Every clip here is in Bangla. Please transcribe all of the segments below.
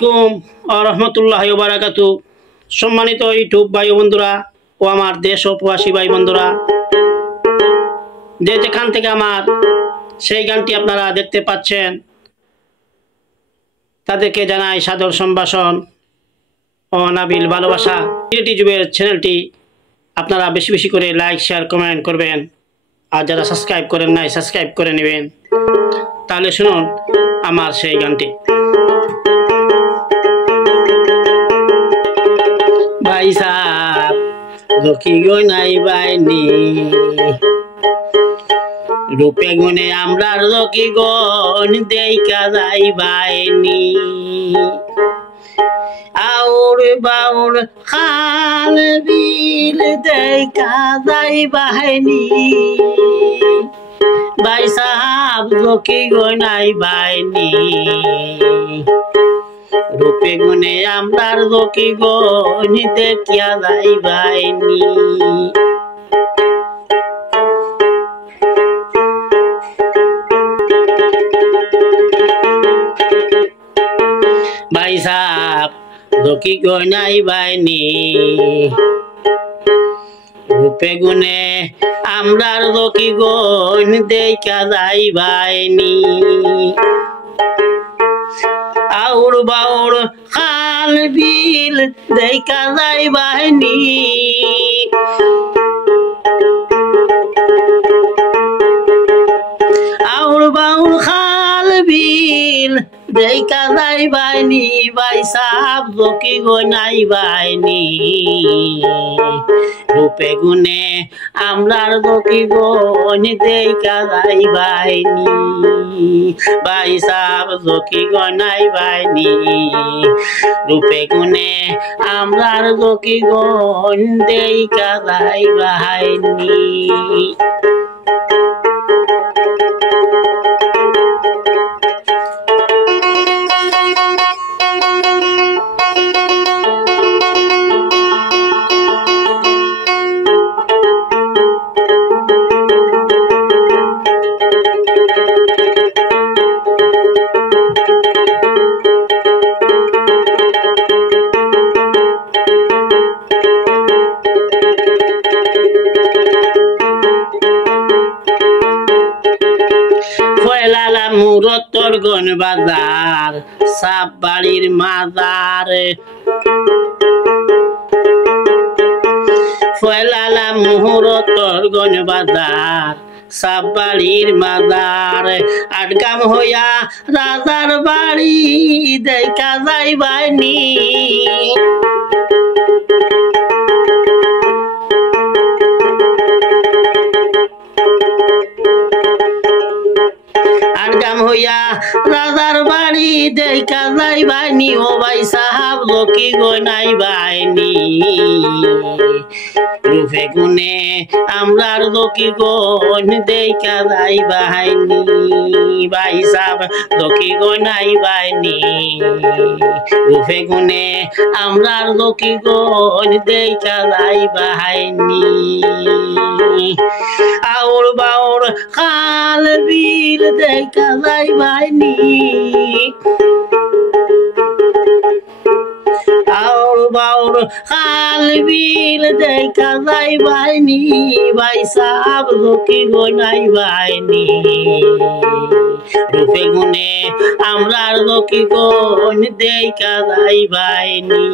আলাইকুম ওয়া রাহমাতুল্লাহি ওয়া বারাকাতুহু। সম্মানিত ইউটিউব ভাই বন্ধুরা ও আমার দেশ ও প্রবাসী ভাই বন্ধুরা, যে যেখান থেকে আমার সেই গানটি আপনারা দেখতে পাচ্ছেন, তাদেরকে জানাই সাদর সম্ভাষণ ও নাবিল ভালোবাসা। ইউটিউবের চ্যানেলটি আপনারা বেশি বেশি করে লাইক শেয়ার কমেন্ট করবেন, আর যারা সাবস্ক্রাইব করেন নাই সাবস্ক্রাইব করে নেবেন। তাহলে শুনুন আমার সেই গানটি। ভাই সাহেব রকি গো নাই বাইনি, রূপে গুণে আমরা রকি গন দেখা যাই বাইনি। আউর বাউর খাল বিল দেখা যাই বাহিনী, ভাই সাহেব রকি গো নাই বাইনি, রূপে গুণে আমরা রকি গন দেখিয়া যাই বাইনি। ভাই সাহেব রকি গো নাই বাইনি, রূপে গুণে আমরা রকি গন দেখা যাই বাইনি। আউর বাউর খাল বিল দেখা যাই বাহিনী, আউর বাউর খাল বিল দেখা যাই বাহিনী, ভাই সাহেব রকি গো নাই বাহিনী, রূপে গুণে আমরার রকি গন দেখা যাই বাহিনী। ভাই সাহেব রকি গো নাই বাহিনী, রূপে গুণে আমরার রকি গন দেখা যাই বাহিনী। ফয়লালা মুরতর গন বাজার সাপ বাড়ির মাজার, ফয়লালা মুহূর্তর গন বাজার সাপ বাড়ির মাজার, আটগাম হইয়া রাজার বাড়ি দেখা যাই বাহিনী, আটগাম হইয়া রাজার বাড়ি দেখা যাই বাহিনী। ও ভাই সাহেব রকি গো নাই বাহিনী, রূপে গুণে আমরার রকি গন দেখা যাই বাহিনী। ভাই সাহেব রকি গো নাই বাহিনী, রূপে গুণে আমরার রকি গন দেখা যাই বাহিনী। আউর বাউর খাল বিল দেখা যাই বাহিনী, আউর বাউর খাল বিল দেখা যাই বাহিনী, ভাই সাহেব রকি গো নাই বাহিনী, রূপে গুণে আমরার রকি গন দেখা যাই বাহিনী।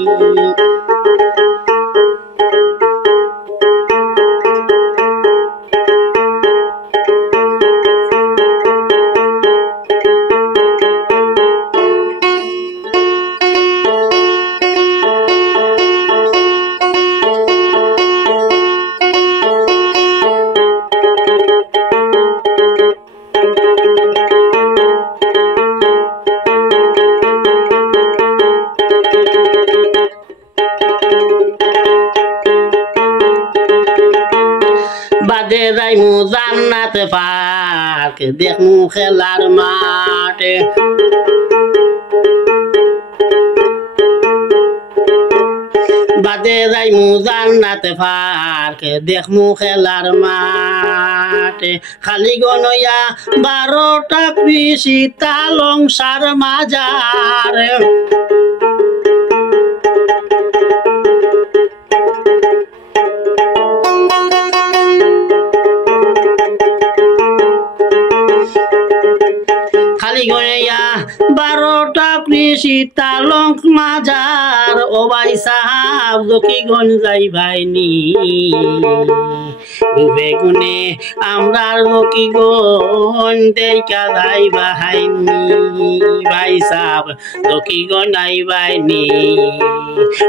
বাদে যাইমু জান্নাত পার্ক দেখমু খেলার মাঠ, বাদে যাইমু জান্নাত পার্ক দেখমু খেলার মাঠ, খালি গনয়া 12টা পিসি তালং সার মাজার, গয়া 12টা কৃষি তালঙ্ক মাজার ও ভাই সাহাব জকিগঞ্জ যাই ভাইনি রূপে গুণে আমরা জকিগঞ্জ দেখা যাই ভাইনি ভাই সাহাব জকিগঞ্জ নাই ভাইনি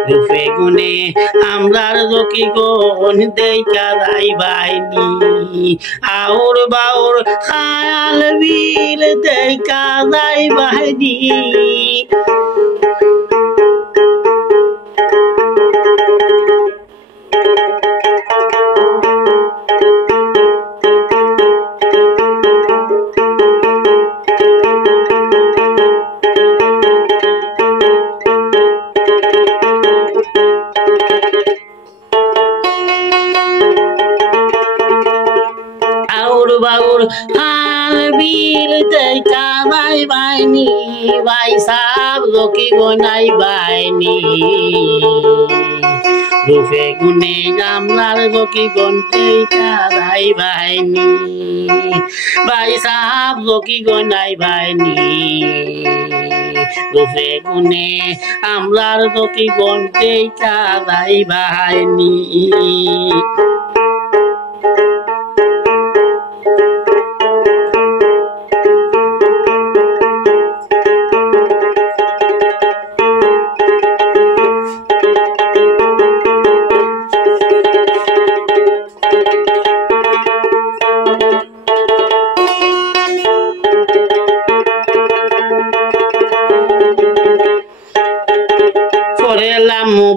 রূপে গুণে আমরা জকিগঞ্জ দেখা যাই ভাইনি আউর বাউর খায়াল বিল দেখা যাই ভাইনি বাউর খাল বিল দেখা যাই ভাইনি ভাই সাব জকিগঞ্জ নাই ভাইনি রূপে গুণে আমরার জকিগঞ্জ দেখা যাই ভাইনি ভাই সাব জকিগঞ্জ নাই ভাইনি রূপে গুণে আমরার জকিগঞ্জ দেখা যাই ভাইনি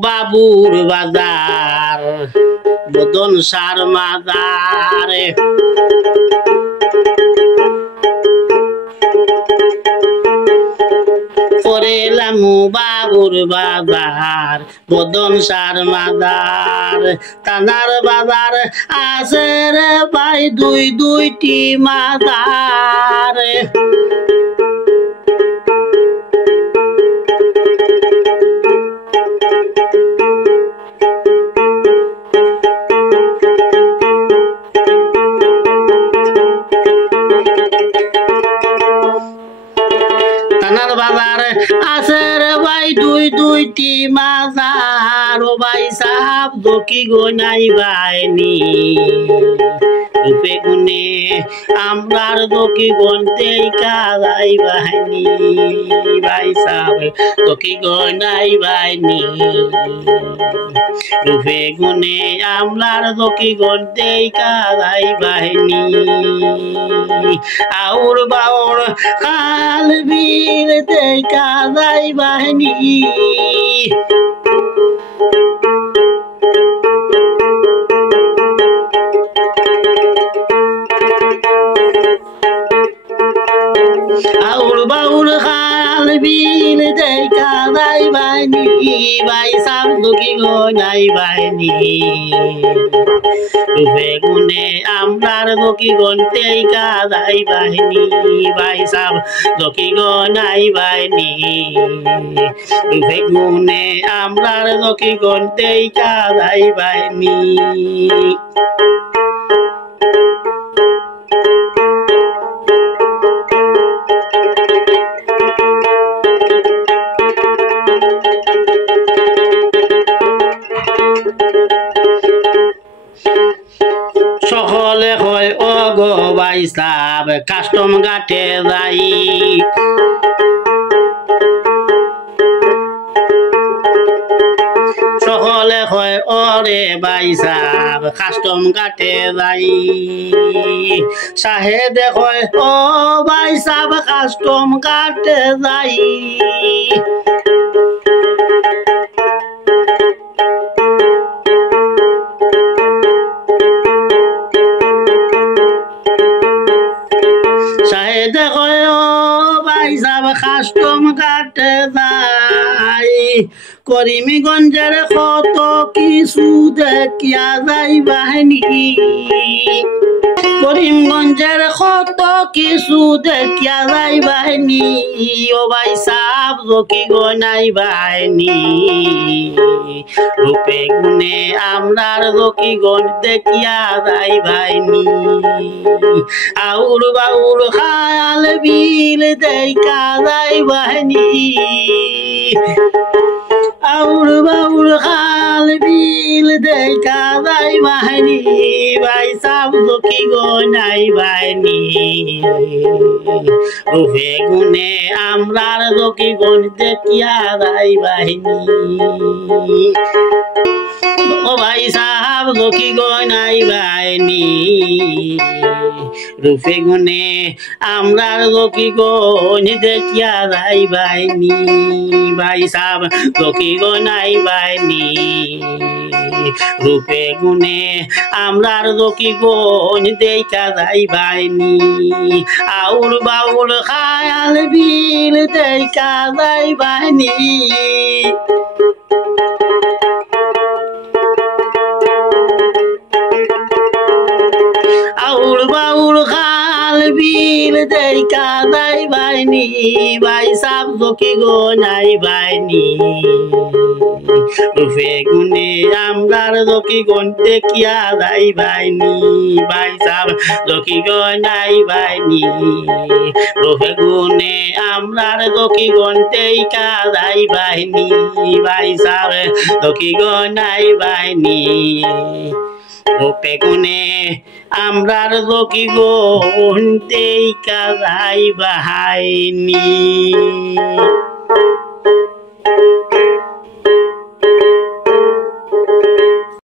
বাবুর বাজার বদন সার মাজার পরেলাম বাবুর বাজার বদন সার মাজার তানার বাজার আছে রে ভাই দুইটি মাজার তানার বাজার আছে রে ভাই দুইটি মাজার ও ভাই সাহাব জকিগঞ্জ নাই ভাইনি রূপে গুণে আমরার জকিগঞ্জ দেখা যাই ভাইনি ভাই সাহাব জকিগঞ্জ নাই ভাইনি রূপে গুণে আমরার জকিগঞ্জ দেখা যাই ভাইনি আউর বাউর খাল বিল দেখা যাই ভাইনি আউর বাউর খাল বিল দেখা যাই ভাইনি ভাই সাব জকিগঞ্জ নাই ভাইনি রূপে গুণে আমরার জকিগঞ্জ দেখা যাই ভাইনি ভাই সাব জকিগঞ্জ নাই ভাইনি রূপে গুণে আমরার জকিগঞ্জ দেখা যাই ভাইনি সকলে হয় ও গো ভাই সাব কাস্টম ঘাটে যাই সকলে হয় ওরে ভাই সাব কাস্টম ঘাটে যাই শাহেদে হয় ও ভাই সাব কাস্টম ঘাটে যাই শাহেদে হয় ও ভাই সাব কাস্টম ঘাটে যাই করিমগঞ্জের কত কিছু দেখিয়া যাই বাহিনী করিমগঞ্জের কত কিছু দেখিয়া যাই বাহিনী ও ভাই সাব জকি গনাই বাহিনী রূপে গুণে আমরার জকি গণ দেখিয়া যাই বাহিনী আউর বাউর খায়াল বিল দেখা যাই বাহিনী আউর বাউর খাল বিল দেখা যাই বাহিনী ভাই সাব জকি গনাই বাহিনী রূপে গুণে আমরার জকি গণ দেখিয়া যাই বাহিনী ও ভাই সাহাব জকি গনাই বাহিনী রূপে গুণে আমরার জকি গণ দেখিয়া যাই বাহিনী ভাই সাহাব জকি গনাই বাহিনী রূপে গুণে আমরার জকি গণ দেখা যাই বাহিনী আউর বাউর খায়াল বিল দেখা যাই বাহিনী আউর বাউর খাল বিল দেখা যাই বাহিনী ভাই সাব জকি গনাই বাহিনী রূপে গুণে আমরার জকি গণ দেখিয়া যাই বাহিনী ভাই সাব জকি গনাই বাহিনী রূপে গুণে আমরার জকি গণ দেখা যাই বাহিনী ভাই সাব জকি গনাই বাহিনী রূপে গুণে আমরার জকি গণ দেখা যাই বাহিনী।